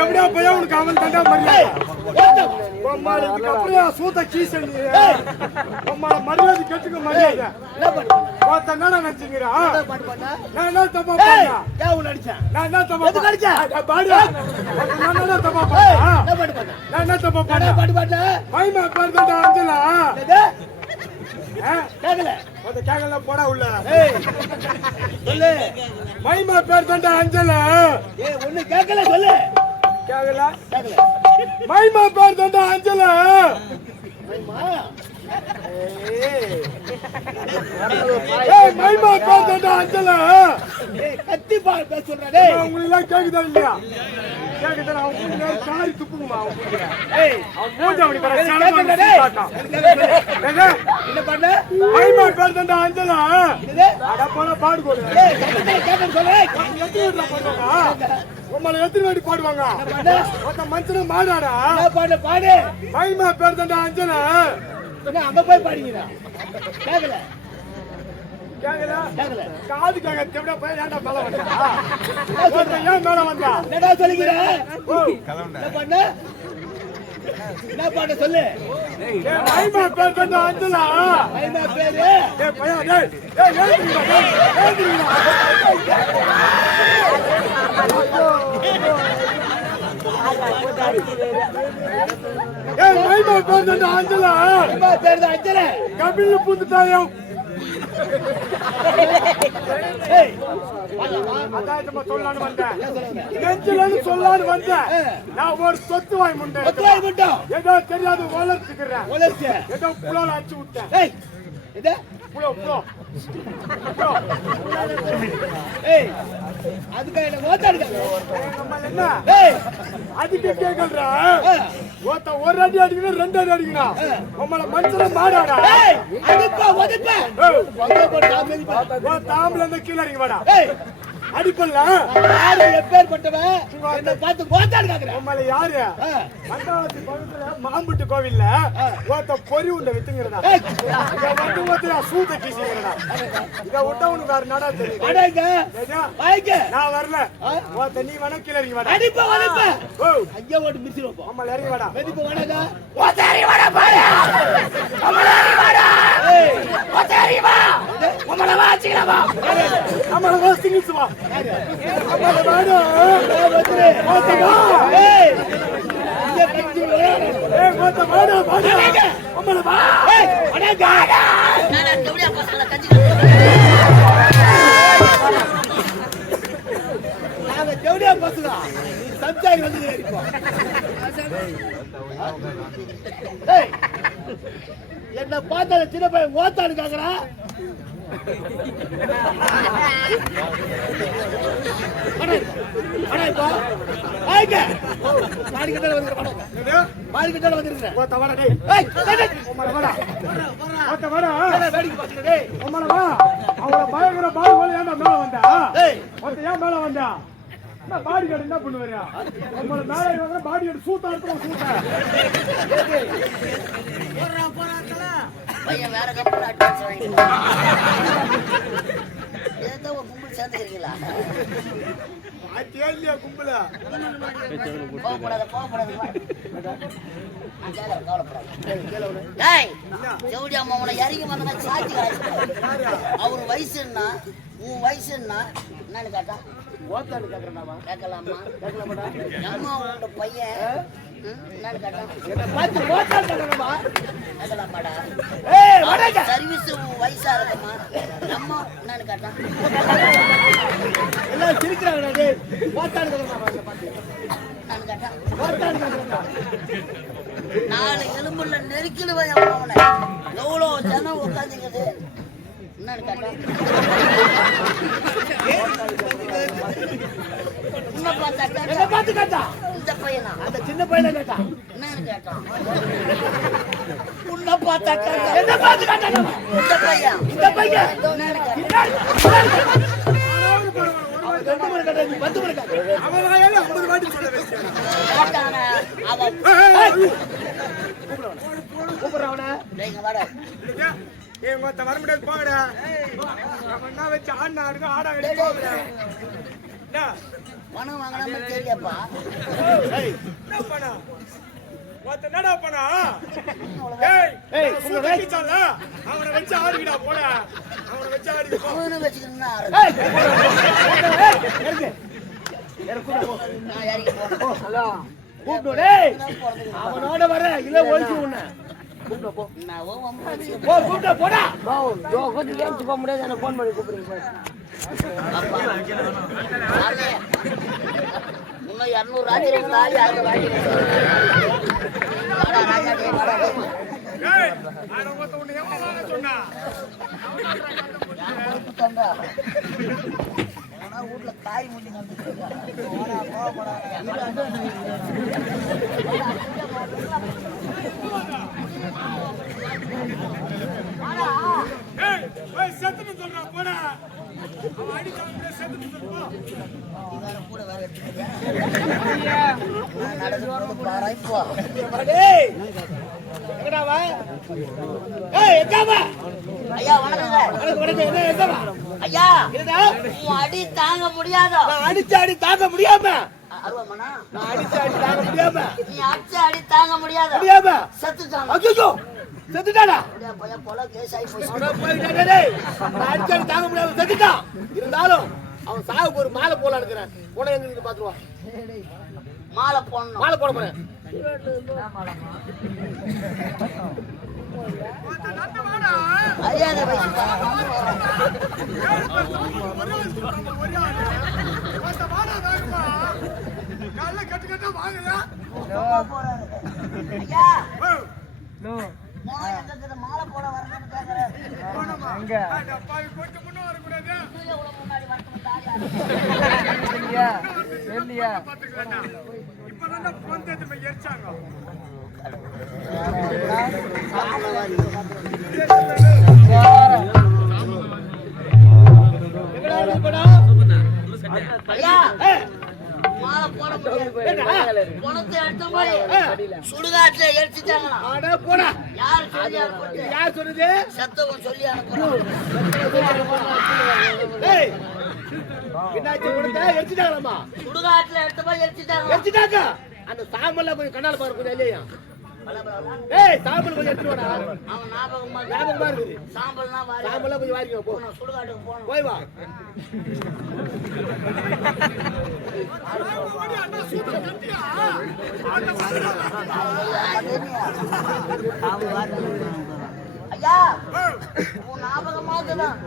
எப்படியா போய் உனக்கு அவன் தண்டா மரியாதை அப்புறம் சூத்த கீசல் மரியாதை கேட்டுக்க மரியாதை என்னடா நினைச்சுக்கிறா நான் என்ன தப்பா அடிச்சேன் நான் என்ன தப்பா நான் என்ன தப்பா நான் என்ன தப்பா மைமா பேர் அஞ்சலா கேக்கல போடா உள்ள சொல்லு மைமா பேர் தண்டா அஞ்சலா ஒண்ணு கேக்கல சொல்லு கேக்கல மைமா பேர் தண்டா அஞ்சலா மைமா பேர் தண்டா அஞ்சலா கத்தி பேசுறே உங்களுக்கு கேக்குதா இல்லையா கேக்குதா அவன் காரி துப்புக்குமா அவன் மூஞ்ச அவனி என்ன பண்ண மைமா பேர் தண்டா அஞ்சலா அட போன பாடு கோடு உங்களை எத்தனை வாட்டி பாடுவாங்க மனுஷன மாடாடா பாடு பாடு மைமா பேர் தண்டா அஞ்சலா அங்க போய் பாடுகிறா கேக்கல கேக்கல காது கேக்க எப்படியா போய் ஏன்டா மேல வந்தா ஏன் மேல வந்தா என்னடா சொல்லிக்கிற என்ன பண்ண சொல்லு மைமா பேர் தண்டா அஞ்சலா மைமா பேரு பையா மைமா பேர் தண்டா அஞ்சலா மைமா பேர் தண்டா அஞ்சலா கபில் புதுதாயம் சொல்லான்னு வந்தேன் சொல்லான்னு வந்தேன் நான் ஒரு சொத்து வாய் முண்டேன் ஏதோ தெரியாது வளர்த்துக்கிறேன் ஏதோ புலோல அடிச்சு விட்டேன் அதுக்கு கேட்கறா ஒரு அடி அடிக்கணும் 2 அடி அடிக்கணும் உங்களை மனுஷன மாடாடா தாம்பல இருந்து கீழே அடிக்க வாடா அடிப்பல்ல எப்பேற்பட்டவன் என்ன பார்த்து போத்தாடு கேக்குறேன் உங்களை யாரு மண்டபத்தி பக்கத்துல மாம்புட்டு கோவில்ல ஒருத்த பொறி உள்ள வித்துங்கிறதா வந்து ஒருத்தர சூத கீசிங்கிறதா இத விட்டா உனக்கு வேற நடா தெரியும் நான் வரல ஒருத்த நீ வேணா கீழே இறங்கி வாடா அடிப்ப வளப்ப ஐயா ஓட்டு மிச்சிரும் அம்மா இறங்கி வாடா மெதிப்பு வாடா ஒருத்த இறங்கி வாடா பாரு அம்மா இறங்கி வாடா ஒருத்த இறங்கி வா அம்மா வாச்சிக்கலாம் வா அம்மா வாசிங்க வா அம்மா வாடா ஒருத்த வா ஏய் ஒருத்த வாடா வாடா அம்மா வா ஏய் வாடா நான் டவுடியா பசங்கள கஞ்சி நாங்க டவுடியா பசங்க சம்சாரி வந்து ஏறிப்போம் ஏய் என்ன பார்த்தா சின்ன பையன் ஓத்தாடு கேக்குறா பயங்கர பாடு மேல வந்தா பாடி கார்டு என்ன பண்ணுவாரு உங்களை மேல பாடி கார்டு சூத்தா இருக்கும் பையன் வேற கப்பல் அட்வான்ஸ் வாங்கிட்டு ஏதோ ஒரு கும்பல் சேர்ந்துக்கிறீங்களா கேள்வியா கும்பல போகக்கூடாது ஜவுடி அம்மா உன இறங்கி வந்தா சாட்சி அவரு வயசு என்ன உன் வயசு என்னன்னு கேட்டா ஓத்தாடு கேட்கறேன் கேட்கலாமா அம்மா உன்னோட பையன் என்னன்னு கேட்டா சர்வீஸ் வயசா இருக்குமா நம்ம என்னன்னு கேட்டா எல்லாம் சிரிக்கிறாங்க நாலு எலும்புல நெருக்கிடுவேன் அவனை எவ்வளவு ஜனம் உட்காந்துக்குது என்னன்னு கேட்டா பார்த்து கேட்டா இந்த பையனா அந்த சின்ன பையனை கேட்டா என்னன்னு கேட்டான் உன்னை பார்த்தா என்ன பார்த்து கேட்டா இந்த பையன் ஏய் மொத்த வர முடியாது போங்கடா நம்ம என்ன வச்சு ஆடு ஆடுங்க ஆடா வெடி போங்கடா டா பணம் வாங்கலாம தெரியப்பா என்ன பணம் மொத்த என்னடா பணம் ஏய் உங்க வெச்சிச்சால அவனை வச்சு ஆடுங்கடா போடா அவனை வச்சு ஆடுங்க அவனை வெச்சிக்கணும்னா நான் இறங்கி போறேன் ஹலோ கூப்பிடு டேய் அவனோட வர இல்ல ஒளிச்சு உன்னை கூப்பிடு போ நான் வம்பு போ கூப்பிடு போடா ஜோ கொஞ்சம் ஏஞ்சி போக முடியாது எனக்கு ஃபோன் பண்ணி கூப்பிடுங்க இன்னும் 200 ராஜ்யம் இருந்தாலும் யாரும் ஏய் ஆட மொத்த உன்னை எவன் வாங்க சொன்னா வீட்டுல காய் முடி ஏய் செத்துன்னு சொல்றா போடா அவன் அடிச்சாங்க செத்துன்னு சொல்றா கூட வேற நடந்து பாராய் போ டேய் எங்கடா வா ஏய் எங்க வா ஐயா வணக்கங்க வணக்கம் என்ன எங்க வா ஐயா என்னடா உன் அடி தாங்க முடியாதோ நான் அடி தாங்க முடியாம அருவமனா நான் அடி தாங்க முடியாம நீ அடி தாங்க முடியாதோ செத்துட்டான் ஐயோ செத்துட்டாடா பையன் போல கேஸ் ஆகி போச்சு அட போய் டேய் நான் அடி தாங்க முடியாம செத்துட்டான் இருந்தாலும் அவன் சாவுக்கு ஒரு மாலை போல எடுக்கறேன் போட எங்க இருந்து பாத்துவா மாலை போடணும் மாலை போட போறேன் ஐயா அதை வச்சு ஐயா மாலை போட வரணும்னு கேக்குறேன் முன்னாடி ஐயா மாலை போட முடியாது பணத்தை எடுத்த மாதிரி சுடுகாட்டுல எரிச்சிட்டாங்களா அட போடா யார் சொன்னது செத்தவன் சொல்லி அனுப்புறான் ஏய் என்னாச்சு உனக்கு எரிச்சிட்டாங்களாமா சுடுகாட்டுல எடுத்த மாதிரி எரிச்சிட்டாங்க எரிச்சிட்டாங்க அந்த சாம்பல்ல கொஞ்சம் கண்ணால பாரு கொஞ்சம் இல்லையா ஏய் சாம்பல் கொஞ்சம் எடுத்து வாடா அவன் ஞாபகமா இருக்குது சாம்பல்ல கொஞ்சம் வாரிக்கோ போ சுடுகாட்டுக்கு போகணும் போய் வா ஐயா உன் ஞாபகமா தான்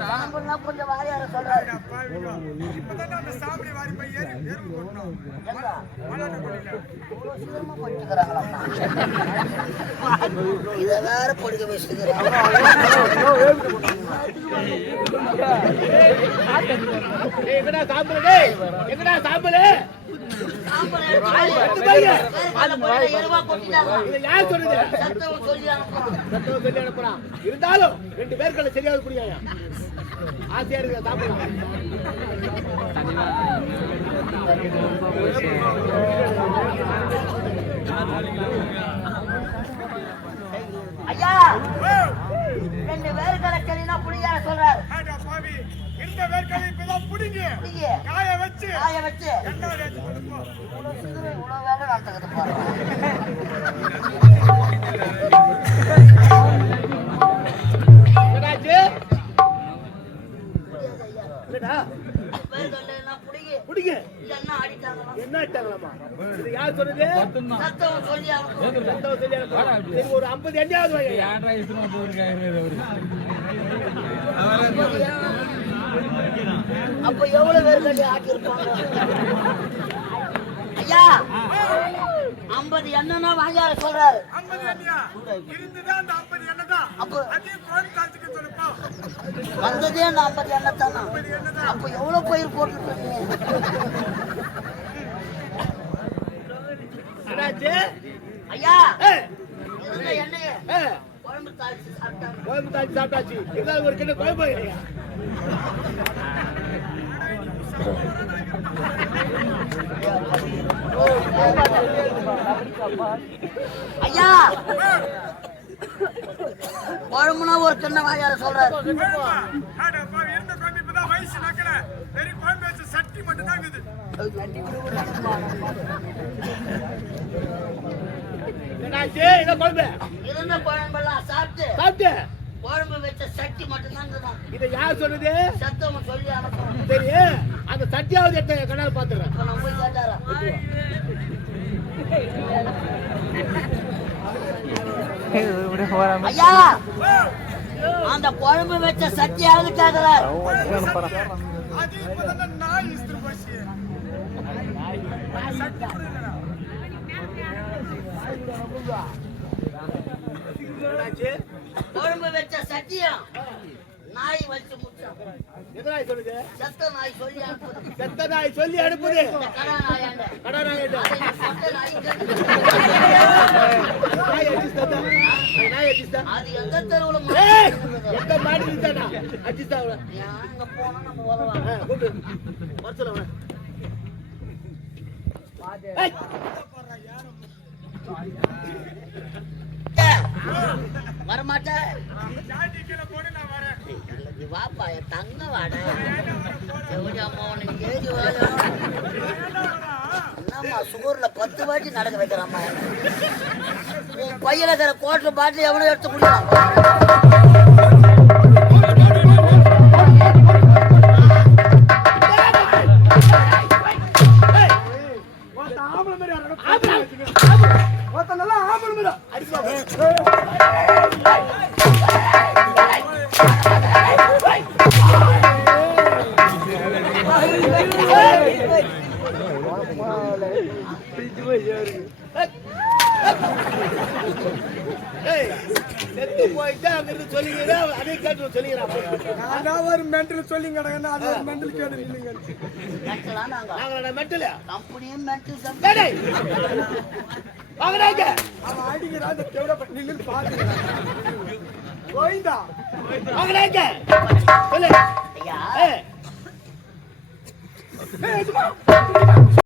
சாம்பல்னா கொஞ்சம் வாரியார சொல்றாரு இத வேற படிக்க வச்சுக்கிறாங்க எங்கடா சாம்பல் டேய் எங்கடா சாம்பல் யார் சொன்னது சொல்லி அனுப்புறான் இருந்தாலும் 2 பேருக்கு சரியாக புரியாயா ஆசையா இருக்கு சாப்பிடலாம் ஐயா 2 பேருக்கு சரினா புரியாத சொல்றாரு இந்த வேர்க்கலை இப்பதான் புடிங்க காய வச்சு இவ்வளவு வேலை நடத்துக்கிட்டு போறோம் என்ன ஆயிட்டாங்களாமா இது யார் சொன்னது ஒரு 50 எண்ணியாவது அப்ப எவ்வளவு பேர் கட்டி ஆக்கியிருப்பாங்க ஐயா 50 எண்ணெய்னா வாங்கியார சொல்றாரு 50 எண்ணெயா இருந்துதான் அந்த 50 எண்ணெய் தான் அப்ப அதே கோடி காசுக்கு சொல்லுப்பா வந்ததே அந்த 50 எண்ணெய் தானா அப்ப எவ்வளவு பயிர் போட்டுருக்கீங்க ஐயா இந்த எண்ணெயை குழம்பு தாளிச்சு சாப்பிட்டாச்சு இருந்தாலும் ஒரு கிட்ட குழம்பு இல்லையா ஐயா குழம்புனா ஒரு சின்ன வாயார சொல்றாரு. இருந்த குழம்பு இப்பதான் வயசு நக்கல பெரிய குழம்பு வச்ச சட்டி மட்டும் தான் இருக்குது. என்னாச்சு இந்த குழம்பு இருந்த குழம்பெல்லாம் சாப்பிட்டு குழம்பு வச்ச சட்டி மட்டும் தான் இருக்குதான். இதை யார் சொன்னது? சத்தவங்க சொல்லி அனுப்பணும். சரி அந்த சட்டியாவது எடுத்த கண்ணால் பாத்துறேன். இப்ப நம்ம போய் கேட்டாரா? ஐயா அந்த குழம்பு வச்ச சட்டியாவது கேட்கிறார். அது இப்பதான் நாய் இஸ்திரி போச்சு. சட்டி கூட இல்லடா. என்னாச்சு? குழம்பு வச்ச சட்டியா நாய் வச்சு முச்சான். எத்தனை நாய் சொல்லுது? செத்த நாய் சொல்லி அனுப்புது. செத்த நாய் சொல்லி அனுப்புது. இந்த கடா நாயாண்ட கடா நாய் எடு. அதை நீ சொந்த நாய் கேட்டு. நாய் அடிச்சுட்டா. நாய் அடிச்சுட்டா. அது எந்த தெருவுல ஏய் மாட்டிக்கிது? எங்க மாடி இருந்தானா? அடிச்சுட்டா அவள. அங்க போனா நம்ம உதவாங்க. கூப்பிடு. வர சொல்ல அவன. ஏய் வரமாட்ட சாட்டி கீழே போடு நான் வரேன். வாப்பா என் தங்க வாட எப்படி அம்மா உனக்கு ஏறி வாழ என்னம்மா சுகர்ல 10 வாட்டி நடக்க வைக்கிறாம்மா. உன் பையில இருக்கிற கோட்டர் பாட்டில் எவனோ எடுத்து குடிக்கலாம். ஒருத்தன் ஆம்பளை மாதிரி ஒருத்தன் நல்லா ஆம்பளை மாதிரி ஏய் செத்து போயிட்டா அங்க இருந்து சொல்லிக்கிறா அதே கேட்டு சொல்லிக்கிறான். நான் ஒரு மென்டல் சொல்லி கிடக்கேன்னா அது ஒரு மென்டல் கேட்டு இல்லைங்க. மென்டலாம் நாங்க நாங்களோட மெட்டல கம்பெனியும் மென்டல் டேய் வாங்கறாங்க அவன் அடிக்கிறான் அந்த கேவல நின்னு பாத்துறான். கோயிந்தா வாங்கறாங்க சொல்லு ஐயா ஏய் ஏய் சும்மா